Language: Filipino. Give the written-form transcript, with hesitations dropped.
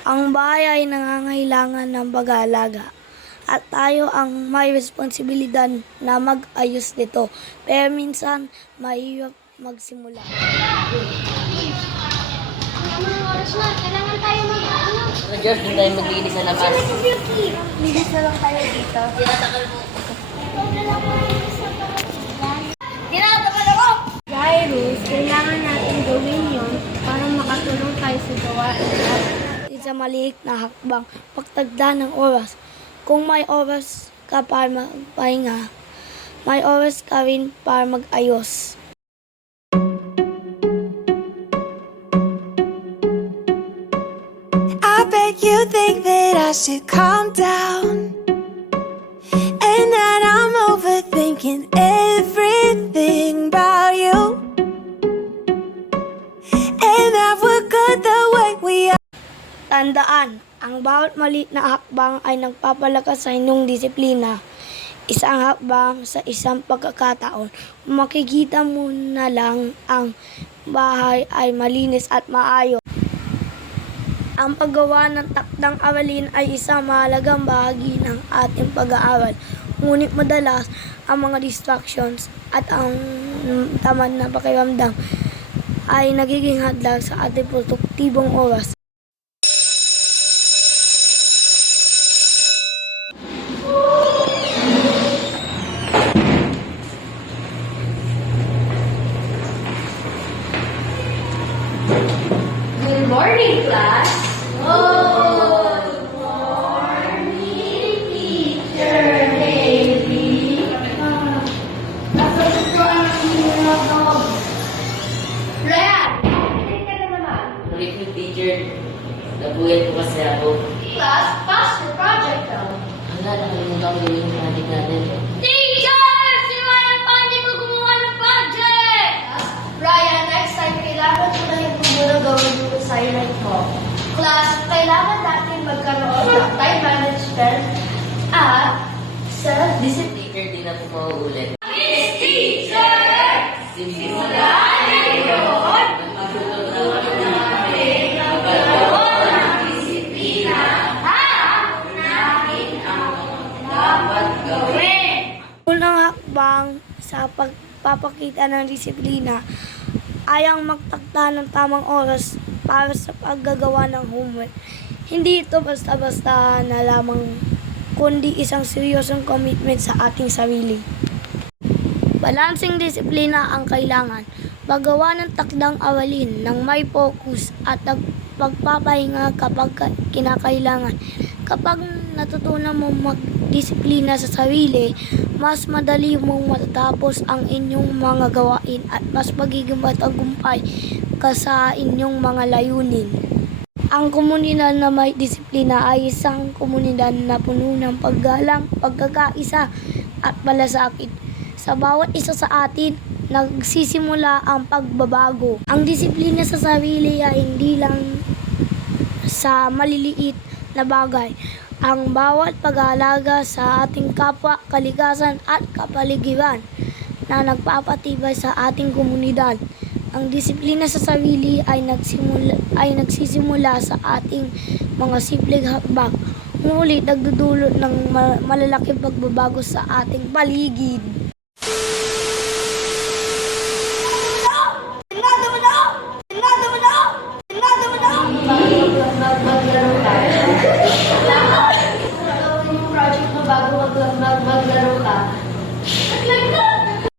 Ang bahay ay nangangailangan ng pag-aalaga at tayo ang may responsibilidad na mag-ayos nito. Pero minsan, mahirap magsimula. Mga oras na, kailangan tayo mag-ano. George, doon tayo maglinis sa labas. Lilis na lang tayo dito. Tinatakal mo. Tinatakal ako! Jairus, kailangan natin gawin yon para makatulong tayo sa gawain at sa maliit na hakbang pagtagda ng oras. Kung may oras ka para magpahinga, may oras ka rin para mag-ayos. I bet you think that I should calm down and that I'm overthinking everything about you and that we're good the way we are. Tandaan, ang bawat maliit na hakbang ay nagpapalakas sa inyong disiplina. Isang hakbang sa isang pagkakataon. Makikita mo na lang ang bahay ay malinis at maayos. Ang paggawa ng takdang aralin ay isang mahalagang bahagi ng ating pag-aaral. Ngunit madalas, ang mga distractions at ang tamad na pakiramdam ay nagiging hadlang sa ating produktibong oras. Good morning, class! Good morning, teacher Haley! Nasaan ko ang sinunod? Ryan! Hindi ka na naman. Ulit yung teacher. Nabuyan ko kasi ako. Class, pass your project daw. Hala, nakalimutan ko din yung project natin. Teacher! Si Ryan pa hindi ko gumawa ng project! Ryan, next time, kailangan mo na yung muna gawin yung assignment mo. Class, kailangan natin magkaroon ng time management at self-discipline. Teacher, di na po mauulit. Miss Teacher! Simulan ngayon! Magtutulungan natin ang pagkaroon ng disiplina at unahin ang dapat gawin. Unang hakbang sa pagpapakita ng disiplina ay ang magtakda ng tamang oras para sa paggagawa ng homework. Hindi ito basta-basta na lamang, kundi isang seryosong commitment sa ating sarili. Balansing disiplina ang kailangan. Paggawa ng takdang aralin ng may focus at pagpapahinga kapag kinakailangan. Kapag natutunan mo magdisiplina sa sarili, mas madali mong matatapos ang inyong mga gawain at mas magiging matagumpay ka sa inyong mga layunin. Ang komunidad na may disiplina ay isang komunidad na puno ng paggalang, pagkakaisa at malasakit. Sa bawat isa sa atin, nagsisimula ang pagbabago. Ang disiplina sa sarili ay hindi lang sa maliliit na bagay. Ang bawat pag-aalaga sa ating kapwa, kalikasan at kapaligiran na nagpapatibay sa ating komunidad. Ang disiplina sa sarili ay nagsisimula sa ating mga simpleng hakbang, ngunit nagdudulot ng malalaking pagbabago sa ating paligid. Maglaro tayo. Gawin yung project mo bago maglaro ka.